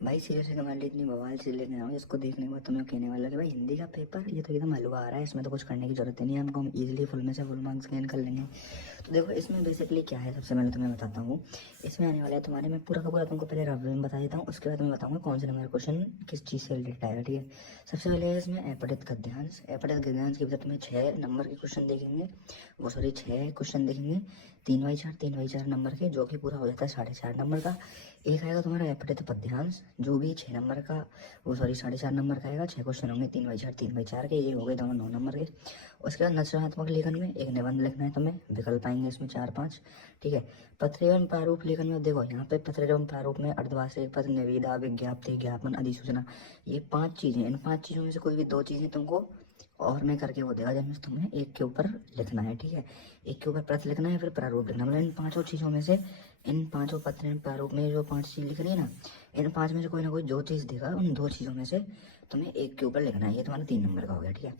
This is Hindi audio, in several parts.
भाई सीरियसली तुम्हारे इतनी बवाल चीज लेने आऊँ इसको देखने के बाद तुम्हें कहने वाला कि भाई हिंदी का पेपर ये तो एकदम हलवा आ रहा है, इसमें तो कुछ करने की जरूरत ही नहीं है, हमको हम इजीली फुल में से फुल मार्क्स गेन कर लेंगे। तो देखो इसमें बेसिकली क्या है, सबसे पहले तुम्हें बताता हूँ। इसमें आने वाला है तुम्हारे, मैं पूरा का पूरा तुमको पहले रफ में बता देता हूँ, उसके बाद मैं बताऊँगा कौन से नंबर क्वेश्चन किस चीज़ से रिलेटेड आएगा, ठीक है। सबसे पहले है इसमें अपठित गद्यांश। अपठित गद्यांश के भीतर तुम्हें 6 नंबर के क्वेश्चन देखेंगे, वो सॉरी 6 क्वेश्चन देखेंगे, 3 बाई 4 नंबर के, जो कि पूरा हो जाता है 4.5 नंबर का। एक आएगा तुम्हारा अपठित पद्यांश, जो भी 6 नंबर का, वो सॉरी 4.5 नंबर का आएगा। 6 क्वेश्चन होंगे 3 बाई 4 के, ये हो गए दोनों 9 नंबर के। उसके बाद रचनात्मक लेखन में एक निबंध लिखना है तुम्हें, विकल्प आएंगे इसमें 4-5, ठीक है। पत्र एवं प्रारूप लेखन में देखो यहाँ पे पत्र एवं प्रारूप में अर्धवार्षिक पत्र, निविदा, विज्ञप्ति, ज्ञापन, अधिसूचना, ये 5 चीजें। इन 5 चीजों में से कोई भी 2 चीजें तुमको और मैं करके वो देगा, जिनमें से तुम्हें एक के ऊपर लिखना है, ठीक है। एक के ऊपर पत्र लिखना है, फिर प्रारूप लिखना, मतलब इन 5 चीजों में से, इन 5 पत्र एवं प्रारूप में जो 5 चीज लिखनी है ना, इन 5 में से कोई ना कोई 2 चीज देगा, उन 2 चीजों में से तुम्हें एक के ऊपर लिखना है। ये तुम्हारा 3 नंबर का हो गया, ठीक है।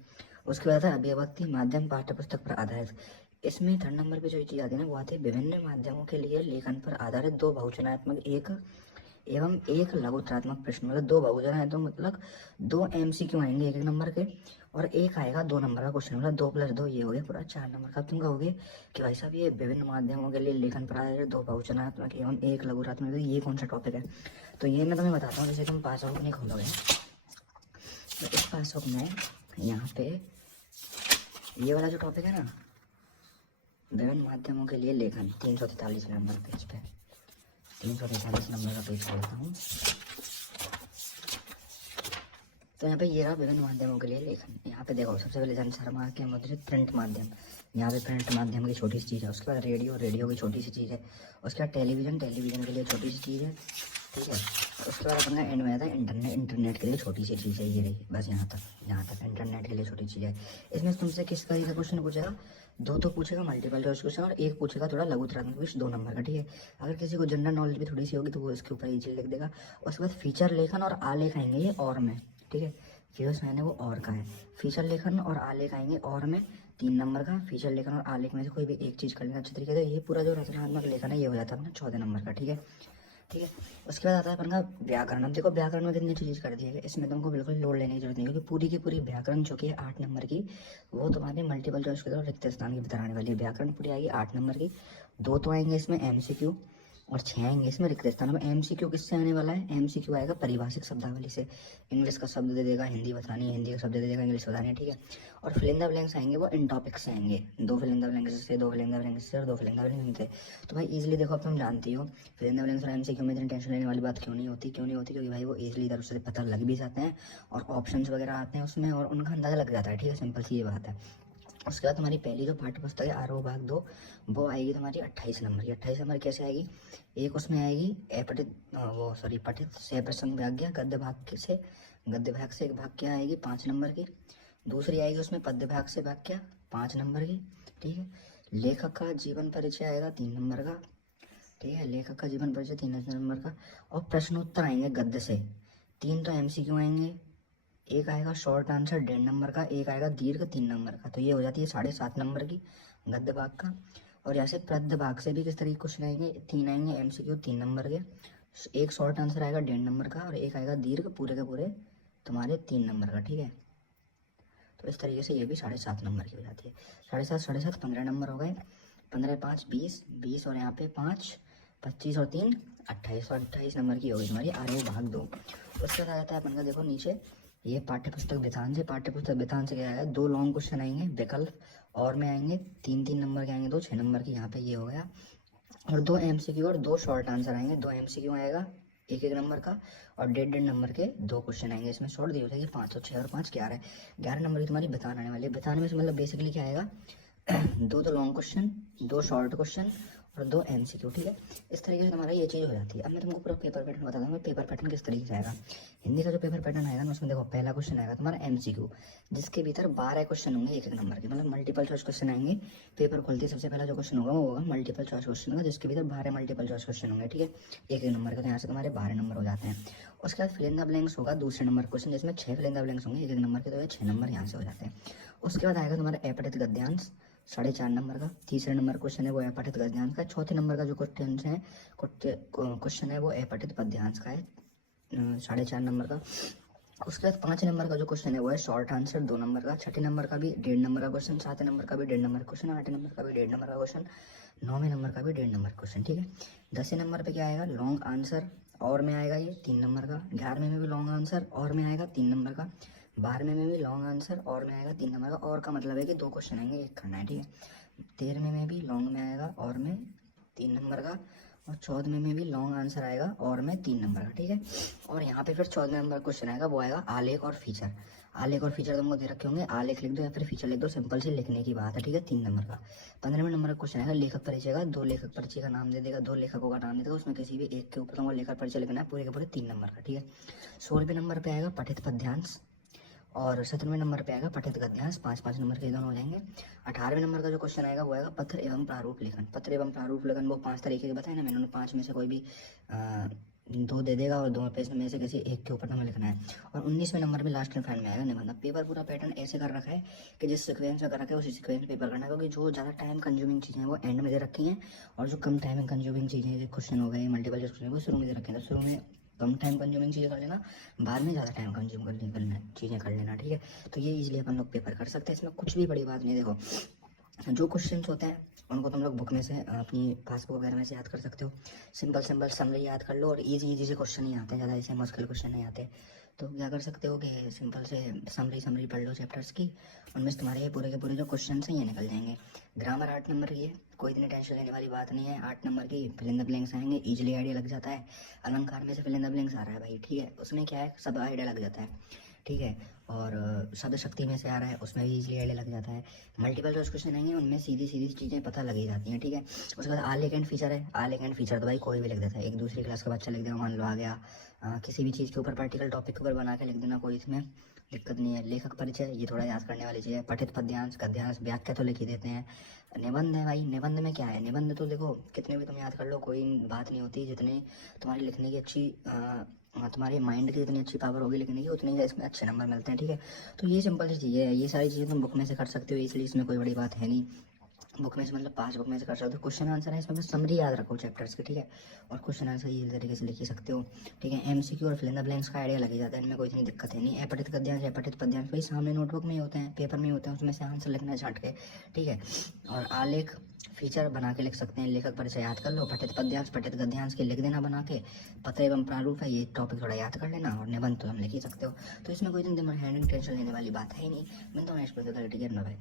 उसके बाद है अभिव्यक्ति माध्यम पाठ्य पुस्तक पर आधारित। इसमें 3 नंबर पे जो चीज आती है ना, वो आती है विभिन्न माध्यमों के लिए लेखन पर आधारित 2 बहुवचनात्मक एक एवं एक लघुत्रात्मक प्रश्न, मतलब 2 बहुवचन है तो मतलब 2 MCQ आएंगे 1-1 नंबर के, और एक आएगा 2 नंबर का क्वेश्चन, मतलब 2+2 ये हो गया पूरा 4 नंबर का। अब तुम कहोगे कि भाई साहब ये विभिन्न माध्यमों के लिए लेखन पर आधारित 2 बहुवचनात्मक एवं एक लघुत्रात्मक, ये कौन सा टॉपिक है? तो ये मैं तुम्हें बताता हूँ। जैसे तुम पासबुक नहीं खोलोगे, तो इस पासबुक में यहाँ पे ये वाला जो टॉपिक है ना, विभिन्न माध्यमों के लिए लेखन, 343 नंबर पेज पे, 343 नंबर का पेज खोलता हूँ। तो यहाँ पे ये रहा विभिन्न माध्यमों के लिए लेखन। यहाँ पे देखो सबसे पहले जन शर्मा के मुद्रित प्रिंट माध्यम, यहाँ पे प्रिंट माध्यम की छोटी सी चीज़ है। उसके बाद रेडियो, रेडियो की छोटी सी चीज़ है। उसके बाद टेलीविजन, टेलीविजन के लिए छोटी सी चीज़ है, ठीक है। उसके बाद अपना एंड में आता है इंटरनेट, इंटरनेट के लिए छोटी सी चीज़ है, ये रही बस यहाँ तक, यहाँ तक इंटरनेट के लिए छोटी चीज़ है। इसमें तुमसे किस तरीके का क्वेश्चन पूछेगा? 2 तो पूछेगा मल्टीपल चॉइस क्वेश्चन, और एक पूछेगा थोड़ा लघुत्रात्मक क्वेश्चन 2 नंबर का, ठीक है। अगर किसी को जनरल नॉलेज भी थोड़ी सी होगी तो वो इसके ऊपर ये चीज़ लिख देगा। उसके बाद फीचर लेखन और आलेख आएंगे ये और में, ठीक है। ये बस मैंने वो और का है, फीचर लेखन और आलेख आएंगे और में 3 नंबर का। फीचर लेखन और आलेख में से कोई भी एक चीज़ कर लेना अच्छे तरीके से। ये पूरा जो रचनात्मक लेखन है ये हो जाता है अपना 14 नंबर का, ठीक है, ठीक है। उसके बाद आता है अपन का व्याकरण। अब देखो व्याकरण में कितनी चीज़ कर दी है, इसमें तुमको बिल्कुल लोड लेने की जरूरत नहीं है, क्योंकि पूरी की पूरी व्याकरण जो कि है 8 नंबर की, वो तुम्हारे मल्टीपल चॉइस के तरफ रिक्त स्थान की भीतर आने वाली है। व्याकरण पूरी आएगी 8 नंबर की। 2 तो आएंगे इसमें MCQ, और 6 आएंगे इसमें रिक्त स्थान में। MCQ किससे आने वाला है? MCQ आएगा परिभाषिक शब्दावली से। इंग्लिश का शब्द दे देगा, हिंदी बतानी है, हिंदी का शब्द दे देगा, इंग्लिश बतानी है, ठीक है। और फिल इन द ब्लैंक्स आएंगे वो इन टॉपिक से आएंगे, 2 फिल इन द ब्लैंक्स से, 2 फिल इन द ब्लैंक्स से, और 2 फिल इन द ब्लैंक्स से। तो भाई इजीली देखो, अब तुम जानती हो फिल इन द ब्लैंक्स और MCQ में इतनी टेंशन लेने वाली बात क्यों नहीं होती, क्यों नहीं होती? क्योंकि भाई वो इजीली इधर उससे पता लग भी जाते हैं, और ऑप्शंस वगैरह आते हैं उसमें, और उनका अंदाजा लग जाता है, ठीक है। सिंपल सी ये बात है। उसके बाद तुम्हारी पहली जो पाठ्य पुस्तक है आरोह भाग 2, वो आएगी तुम्हारी 28 नंबर की। 28 नंबर कैसे आएगी? एक उसमें आएगी अपठित, वो सॉरी पठित से प्रसंग व्याख्या, गद्य भाग से, गद्य भाग से एक वाक्य आएगी 5 नंबर की। दूसरी आएगी उसमें पद्य भाग से वाक्य 5 नंबर की, ठीक है। लेखक का जीवन परिचय आएगा 3 नंबर का, ठीक है। लेखक का जीवन परिचय 3 नंबर का। और प्रश्नोत्तर आएंगे गद्य से, 3 तो MCQ आएंगे, एक आएगा शॉर्ट आंसर 1.5 नंबर का, एक आएगा दीर्घ 3 नंबर का। तो ये हो जाती है 7.5 नंबर की गद्य भाग का। और यहाँ से पद्य भाग से भी किस तरीके क्वेश्चन आएंगे? 3 आएंगे MCQ 3 नंबर के, एक शॉर्ट आंसर आएगा 1.5 नंबर का, और एक आएगा दीर्घ पूरे के पूरे तुम्हारे 3 नंबर का, ठीक है। तो इस तरीके से ये भी 7.5 नंबर की हो जाती है। 7.5 7.5 15 नंबर हो गए। 15 5 20, 20 और यहाँ पे 5 25 और 3 28, और 28 नंबर की हो गई तुम्हारी आरोह भाग 2। उसके बाद आ जाता है अपन का, देखो नीचे ये पाठ्य पुस्तक विधान से। पाठ्य पुस्तक विधान से क्या है? 2 लॉन्ग क्वेश्चन आएंगे, विकल्प और में आएंगे, 3 3 नंबर के आएंगे, 2 6 नंबर की, यहाँ पे ये हो गया। और 2 MCQ और 2 शॉर्ट आंसर आएंगे। 2 MCQ आएगा 1 1 नंबर का, और 1.5 1 नंबर के 2 क्वेश्चन आएंगे। इसमें शॉर्ट दी हो जाएगी 5 और 6 और 5 11, 11 नंबर की तुम्हारी बतान आने वाली है। बताने में से मतलब बेसिकली क्या आएगा? 2 तो लॉन्ग क्वेश्चन, 2 शॉर्ट क्वेश्चन, और 2 MCQ, ठीक है। इस तरीके से तुम्हारा ये चीज़ हो जाती है। अब मैं तुमको पूरा पेपर पैटर्न बता दूंगा, पेपर पैटर्न किस तरीके से आएगा। हिंदी का जो पेपर पैटर्न आएगा ना, उसमें देखो पहला क्वेश्चन आएगा तुम्हारा MCQ, जिसके भीतर 12 क्वेश्चन होंगे 1 1 नंबर के, मतलब मल्टीपल चॉइस क्वेश्चन आएंगे। पेपर खोलते सबसे पहला जो क्वेश्चन होगा वो होगा मल्टीपल चॉइस क्वेश्चन होगा, जिसके भीतर 12 मल्टीपल चॉइस क्वेश्चन होंगे, ठीक है, 1 1 नंबर के। तो यहाँ से तुम्हारे 12 नंबर हो जाते हैं। उसके बाद फिल इन द ब्लैंक्स होगा दूसरे नंबर क्वेश्चन, जिसमें 6 फिल इन द ब्लैंक्स होंगे 1 1 नंबर के, तो ये 6 नंबर यहाँ से हो जाते हैं। उसके बाद आएगा तुम्हारा अपठित गद्यांश 4.5 नंबर का। तीसरे नंबर क्वेश्चन है वो अपठित गद्यांश का। चौथे नंबर का जो क्वेश्चन है वो अपठित पद्यांश का है, 4.5 नंबर का। उसके बाद 5 नंबर का जो क्वेश्चन है वो है शॉर्ट आंसर 2 नंबर का। 6 नंबर का भी 1.5 नंबर का क्वेश्चन, 7 नंबर का भी 1.5 नंबर का क्वेश्चन, 8 नंबर का भी 1.5 नंबर का क्वेश्चन, 9वें नंबर का भी 1.5 नंबर का क्वेश्चन, ठीक है। 10वें नंबर पे क्या आएगा, लॉन्ग आंसर और में आएगा ये 3 नंबर का। 11वें में भी लॉन्ग आंसर और में आएगा 3 नंबर का। 12वें में भी लॉन्ग आंसर और में आएगा 3 नंबर का। और का मतलब है कि 2 क्वेश्चन आएंगे, एक करना है, ठीक है। 13वें में भी लॉन्ग में आएगा और में 3 नंबर का। और 14वें में भी लॉन्ग आंसर आएगा और में 3 नंबर का, ठीक है। और यहाँ पे फिर 14वें नंबर क्वेश्चन आएगा, वो आएगा आलेख और फीचर। आलेख और फीचर तुमको दे रखे होंगे, आलेख लिख दो या फिर फीचर लिख दो, सिंपल से लिखने की बात है, ठीक है। 3 नंबर का। 15वें नंबर का क्वेश्चन आएगा लेखक परिचय का। 2 लेखक परिचय का नाम दे देगा, 2 लेखकों का नाम दे देगा, उसमें किसी भी एक के ऊपर तुमको लेखक परिचय लिखना है, पूरे के पूरे 3 नंबर का, ठीक है। 16वें नंबर पे आएगा पठित पद्यांश। और 17वें नंबर पे आएगा पठित गद्यांश। 5-5 नंबर के दोनों हो जाएंगे। 18वें नंबर का जो क्वेश्चन आएगा वो आएगा पत्र एवं प्रारूप लेखन। पत्र एवं प्रारूप लेखन वो 5 तरीके के बताए ना मैंने, 5 में से कोई भी 2 दे देगा और 2 पेज में से किसी एक के ऊपर हमें लिखना है। और 19वें नंबर पे लास्ट एंड फाइनल में आएगा निबंध। पेपर पूरा पैटर्न ऐसे कर रखा है कि जिस सीक्वेंस में कर रखा है उसी सीक्वेंस में पेपर करना है, क्योंकि जो ज़्यादा टाइम कंज्यूमिंग चीज़ें हैं वो एंड में दे रखी हैं, और जो कम टाइम कंज्यूमिंग चीज़ें हैं, क्वेश्चन हो गए मल्टीपल चॉइस क्वेश्चन, वो शुरू में दे रखे हैं। तो शुरू में कम टाइम कंज्यूमिंग चीज़ें कर लेना, बाद में ज़्यादा टाइम कंज्यूम करना चीज़ें कर लेना, ठीक है। तो ये इजीली अपन लोग पेपर कर सकते हैं, इसमें कुछ भी बड़ी बात नहीं। देखो जो क्वेश्चंस होते हैं उनको तुम लोग बुक में से अपनी पासबुक वगैरह में से याद कर सकते हो। सिंपल सिंपल समरी याद कर लो, और इजी से क्वेश्चन ही आते हैं, ज़्यादा ऐसे मुश्किल क्वेश्चन नहीं आते। तो क्या कर सकते हो कि सिंपल से समरी पढ़ लो चैप्टर्स की, उनमें से तुम्हारे ये पूरे के पूरे जो क्वेश्चन हैं ये निकल जाएंगे। ग्रामर 8 नंबर की है, कोई इतनी टेंशन लेने वाली बात नहीं है। 8 नंबर की फिल इन द ब्लैंक्स आएंगे, इजीली आइडिया लग जाता है। अलंकार में से फिल इन द ब्लैंक्स आ रहा है भाई, ठीक है, उसमें क्या है सब आइडिया लग जाता है, ठीक है। और शब्द शक्ति में से आ रहा है, उसमें भी इजीली आइडिया लग जाता है। मल्टीपल चॉइस क्वेश्चन आएंगे, उनमें सीधी सीधी चीज़ें पता लगी जाती हैं, ठीक है। उसके बाद आलेख एंड फीचर है। आलेख एंड फीचर तो भाई कोई भी लिख देता है, एक दूसरी क्लास का बच्चा लिख देगा, मान लो आ गया। किसी भी चीज़ के ऊपर पार्टिकल टॉपिक के ऊपर बना के लिख देना, कोई इसमें दिक्कत नहीं है। लेखक परिचय ये थोड़ा याद करने वाली चीज़ है। पठित पद्यांश गद्यांश व्याख्या तो लिख ही देते हैं। निबंध है भाई, निबंध में क्या है, निबंध तो देखो कितने भी तुम याद कर लो कोई बात नहीं होती, जितनी तुम्हारी लिखने की अच्छी तुम्हारे माइंड की जितनी अच्छी पावर होगी लिखने की, उतनी ही इसमें अच्छे नंबर मिलते हैं, ठीक है। तो ये सिंपल सी चीज़ें है, ये सारी चीज़ें तुम बुक में से कर सकते हो, इसलिए इसमें कोई बड़ी बात है नहीं। बुक में से मतलब 5 बुक में से कर सकते हो। क्वेश्चन आंसर है इसमें बस समरी याद रखो चैप्टर्स की, ठीक है। और क्वेश्चन आंसर ये तरीके से लिख ही सकते हो, ठीक है। एमसीक्यू और फिल इन द ब्लैंक्स का आइडिया लग जाता है, इनमें कोई इतनी दिक्कत है नहीं। अपठित गद्यांश अपठित पद्यांश भाई सामने नोटबुक में ही होते हैं, पेपर में ही होते हैं, उसमें से आंसर लिखना है छांट के, ठीक है। और आलेख फीचर बना के लिख सकते हैं, लेखक परिचय याद कर लो, पठित पद्यांश पठित गद्यांश के लिख देना बना के। पत्र एवं प्रारूप है, ये टॉपिक थोड़ा याद कर लेना, और निबंध तो हम लिख ही सकते हो। तो इसमें कोई इतनी हैंडिंग टेंशन लेने वाली बात है ही नहीं। मिलता हूँ नेक्स्ट वीडियो, ठीक है, बाय।